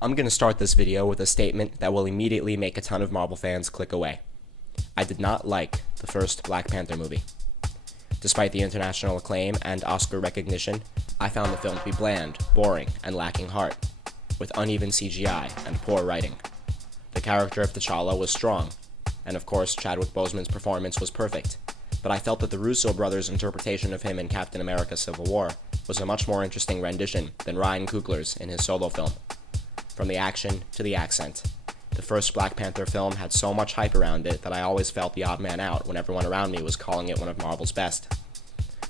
I'm going to start this video with a statement that will immediately make a ton of Marvel fans click away. I did not like the first Black Panther movie. Despite the international acclaim and Oscar recognition, I found the film to be bland, boring, and lacking heart, with uneven CGI and poor writing. The character of T'Challa was strong, and of course Chadwick Boseman's performance was perfect, but I felt that the Russo brothers' interpretation of him in Captain America: Civil War was a much more interesting rendition than Ryan Coogler's in his solo film. From the action to the accent, the first Black Panther film had so much hype around it that I always felt the odd man out when everyone around me was calling it one of Marvel's best.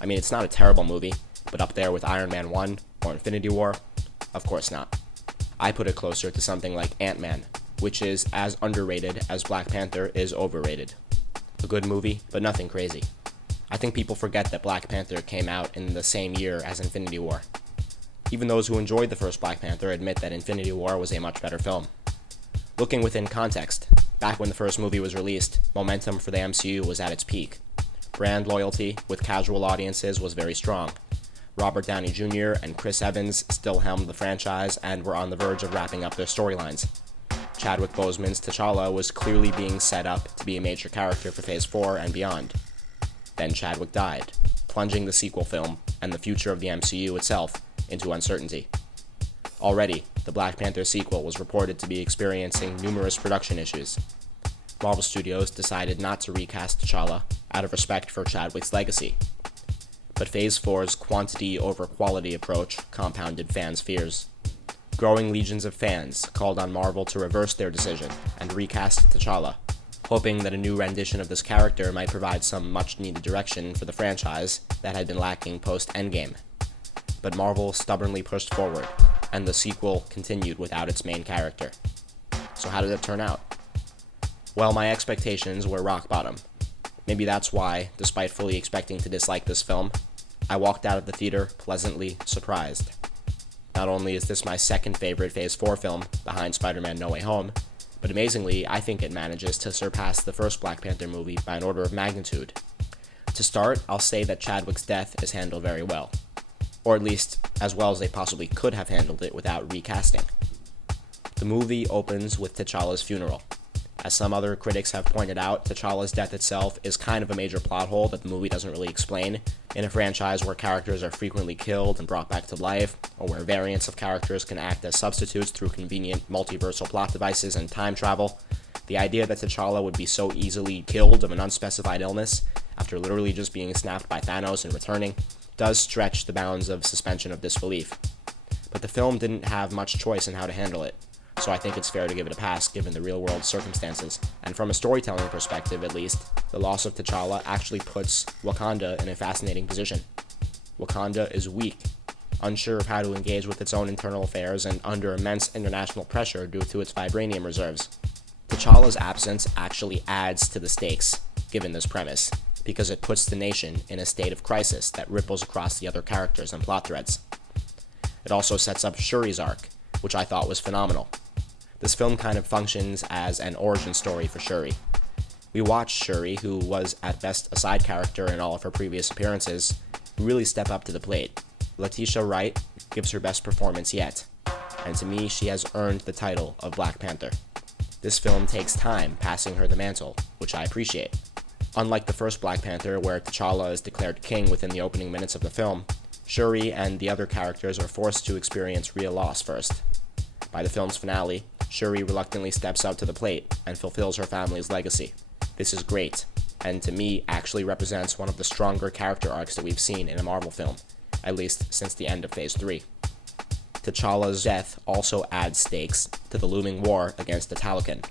I mean, it's not a terrible movie, but up there with Iron Man 1 or Infinity War? Of course not. I put it closer to something like Ant-Man, which is as underrated as Black Panther is overrated. A good movie, but nothing crazy. I think people forget that Black Panther came out in the same year as Infinity War. Even those who enjoyed the first Black Panther admit that Infinity War was a much better film. Looking within context, back when the first movie was released, momentum for the MCU was at its peak. Brand loyalty with casual audiences was very strong. Robert Downey Jr. and Chris Evans still helmed the franchise and were on the verge of wrapping up their storylines. Chadwick Boseman's T'Challa was clearly being set up to be a major character for Phase 4 and beyond. Then Chadwick died, plunging the sequel film and the future of the MCU itself into uncertainty. Already, the Black Panther sequel was reported to be experiencing numerous production issues. Marvel Studios decided not to recast T'Challa out of respect for Chadwick's legacy. But Phase 4's quantity over quality approach compounded fans' fears. Growing legions of fans called on Marvel to reverse their decision and recast T'Challa, hoping that a new rendition of this character might provide some much-needed direction for the franchise that had been lacking post-Endgame. But Marvel stubbornly pushed forward, and the sequel continued without its main character. So how did it turn out? Well, my expectations were rock bottom. Maybe that's why, despite fully expecting to dislike this film, I walked out of the theater pleasantly surprised. Not only is this my second favorite Phase 4 film, behind Spider-Man: No Way Home, but amazingly, I think it manages to surpass the first Black Panther movie by an order of magnitude. To start, I'll say that Chadwick's death is handled very well. Or at least, as well as they possibly could have handled it without recasting. The movie opens with T'Challa's funeral. As some other critics have pointed out, T'Challa's death itself is kind of a major plot hole that the movie doesn't really explain, in a franchise where characters are frequently killed and brought back to life, or where variants of characters can act as substitutes through convenient multiversal plot devices and time travel. The idea that T'Challa would be so easily killed of an unspecified illness, after literally just being snapped by Thanos and returning, does stretch the bounds of suspension of disbelief. But the film didn't have much choice in how to handle it, so I think it's fair to give it a pass given the real-world circumstances. And from a storytelling perspective, at least, the loss of T'Challa actually puts Wakanda in a fascinating position. Wakanda is weak, unsure of how to engage with its own internal affairs, and under immense international pressure due to its vibranium reserves. T'Challa's absence actually adds to the stakes, given this premise, because it puts the nation in a state of crisis that ripples across the other characters and plot threads. It also sets up Shuri's arc, which I thought was phenomenal. This film kind of functions as an origin story for Shuri. We watch Shuri, who was at best a side character in all of her previous appearances, really step up to the plate. Letitia Wright gives her best performance yet, and to me she has earned the title of Black Panther. This film takes time passing her the mantle, which I appreciate. Unlike the first Black Panther, where T'Challa is declared king within the opening minutes of the film, Shuri and the other characters are forced to experience real loss first. By the film's finale, Shuri reluctantly steps up to the plate and fulfills her family's legacy. This is great, and to me actually represents one of the stronger character arcs that we've seen in a Marvel film, at least since the end of Phase 3. T'Challa's death also adds stakes to the looming war against the Talokan.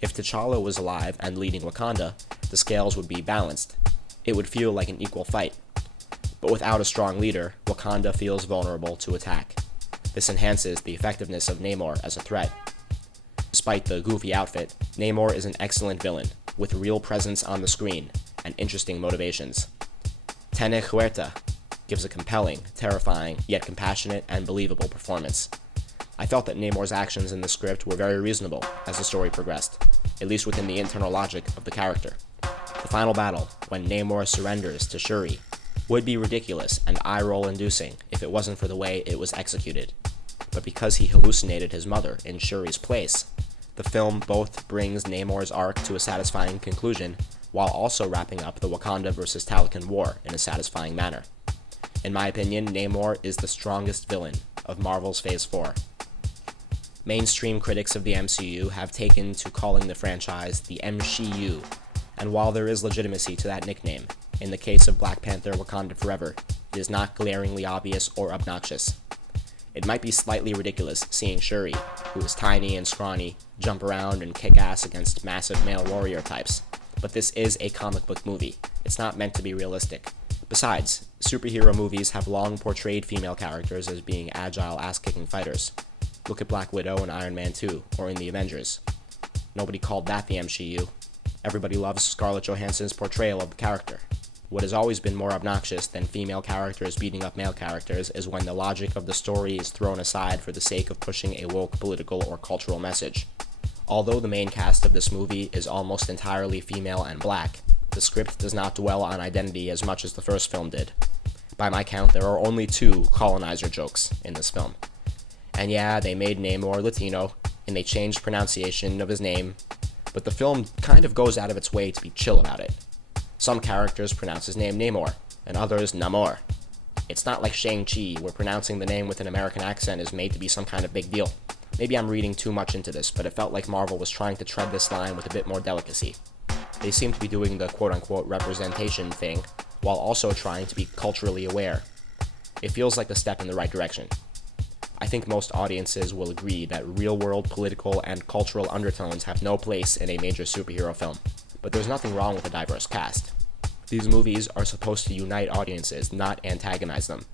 If T'Challa was alive and leading Wakanda, the scales would be balanced. It would feel like an equal fight. But without a strong leader, Wakanda feels vulnerable to attack. This enhances the effectiveness of Namor as a threat. Despite the goofy outfit, Namor is an excellent villain, with real presence on the screen and interesting motivations. Tene Huerta gives a compelling, terrifying, yet compassionate and believable performance. I felt that Namor's actions in the script were very reasonable as the story progressed, at least within the internal logic of the character. The final battle, when Namor surrenders to Shuri, would be ridiculous and eye-roll inducing if it wasn't for the way it was executed. but because he hallucinated his mother in Shuri's place. The film both brings Namor's arc to a satisfying conclusion, while also wrapping up the Wakanda vs. Talokan war in a satisfying manner. In my opinion, Namor is the strongest villain of Marvel's Phase 4. Mainstream critics of the MCU have taken to calling the franchise the MCU, and while there is legitimacy to that nickname, in the case of Black Panther Wakanda Forever, it is not glaringly obvious or obnoxious. It might be slightly ridiculous seeing Shuri, who is tiny and scrawny, jump around and kick ass against massive male warrior types, but this is a comic book movie. It's not meant to be realistic. Besides, superhero movies have long portrayed female characters as being agile, ass-kicking fighters. Look at Black Widow in Iron Man 2, or in The Avengers. Nobody called that the MCU. Everybody loves Scarlett Johansson's portrayal of the character. What has always been more obnoxious than female characters beating up male characters is when the logic of the story is thrown aside for the sake of pushing a woke political or cultural message. Although the main cast of this movie is almost entirely female and black, the script does not dwell on identity as much as the first film did. By my count, there are only 2 colonizer jokes in this film. And yeah, they made Namor Latino, and they changed pronunciation of his name, but the film kind of goes out of its way to be chill about it. Some characters pronounce his name Namor, and others Namor. It's not like Shang-Chi, where pronouncing the name with an American accent is made to be some kind of big deal. Maybe I'm reading too much into this, but it felt like Marvel was trying to tread this line with a bit more delicacy. They seem to be doing the quote-unquote representation thing, while also trying to be culturally aware. It feels like a step in the right direction. I think most audiences will agree that real-world political and cultural undertones have no place in a major superhero film, but there's nothing wrong with a diverse cast. These movies are supposed to unite audiences, not antagonize them.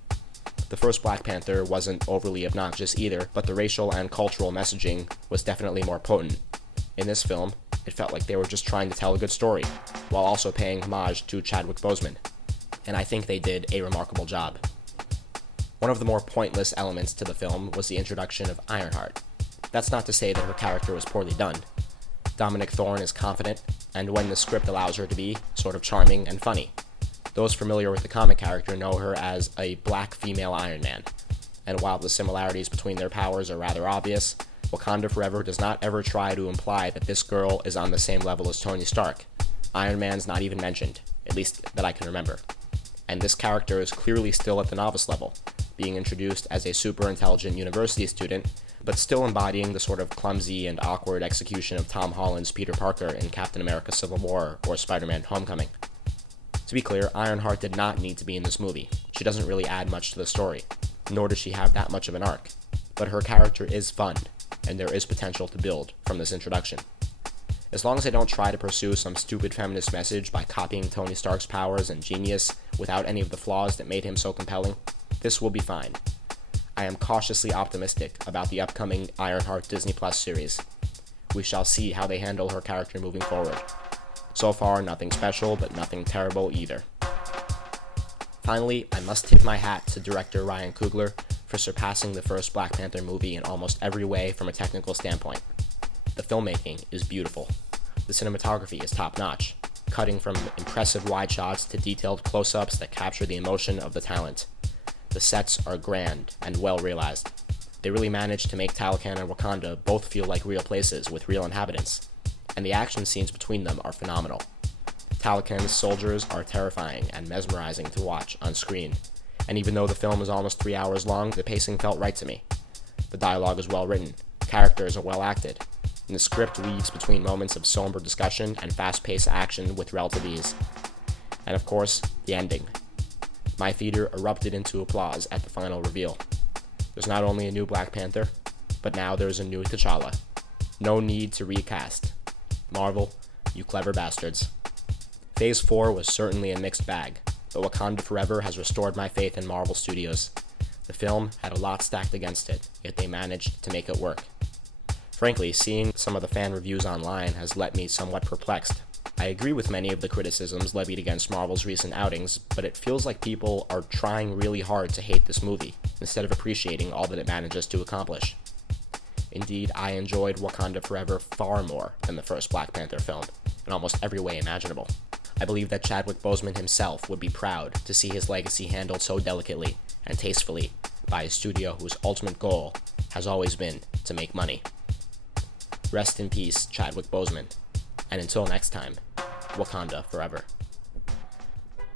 The first Black Panther wasn't overly obnoxious either, but the racial and cultural messaging was definitely more potent. In this film, it felt like they were just trying to tell a good story, while also paying homage to Chadwick Boseman, and I think they did a remarkable job. One of the more pointless elements to the film was the introduction of Ironheart. That's not to say that her character was poorly done. Dominic Thorne is confident, and when the script allows her to be, sort of charming and funny. Those familiar with the comic character know her as a black female Iron Man, and while the similarities between their powers are rather obvious, Wakanda Forever does not ever try to imply that this girl is on the same level as Tony Stark. Iron Man's not even mentioned, at least that I can remember. And this character is clearly still at the novice level, being introduced as a super intelligent university student, but still embodying the sort of clumsy and awkward execution of Tom Holland's Peter Parker in Captain America Civil War or Spider-Man Homecoming. To be clear, Ironheart did not need to be in this movie. She doesn't really add much to the story, nor does she have that much of an arc. But her character is fun, and there is potential to build from this introduction. As long as they don't try to pursue some stupid feminist message by copying Tony Stark's powers and genius without any of the flaws that made him so compelling, this will be fine. I am cautiously optimistic about the upcoming Ironheart Disney Plus series. We shall see how they handle her character moving forward. So far, nothing special, but nothing terrible either. Finally, I must tip my hat to director Ryan Coogler for surpassing the first Black Panther movie in almost every way from a technical standpoint. The filmmaking is beautiful. The cinematography is top-notch, cutting from impressive wide shots to detailed close-ups that capture the emotion of the talent. The sets are grand and well realized. They really managed to make Talokan and Wakanda both feel like real places with real inhabitants, and the action scenes between them are phenomenal. Talokan's soldiers are terrifying and mesmerizing to watch on screen, and even though the film is almost 3 hours long, the pacing felt right to me. The dialogue is well written, characters are well acted, and the script weaves between moments of somber discussion and fast-paced action with relative ease. And of course, the ending. My theater erupted into applause at the final reveal. There's not only a new Black Panther, but now there's a new T'Challa. No need to recast. Marvel, you clever bastards. Phase 4 was certainly a mixed bag, but Wakanda Forever has restored my faith in Marvel Studios. The film had a lot stacked against it, yet they managed to make it work. Frankly, seeing some of the fan reviews online has left me somewhat perplexed. I agree with many of the criticisms levied against Marvel's recent outings, but it feels like people are trying really hard to hate this movie, instead of appreciating all that it manages to accomplish. Indeed, I enjoyed Wakanda Forever far more than the first Black Panther film, in almost every way imaginable. I believe that Chadwick Boseman himself would be proud to see his legacy handled so delicately and tastefully by a studio whose ultimate goal has always been to make money. Rest in peace, Chadwick Boseman. And until next time, Wakanda forever.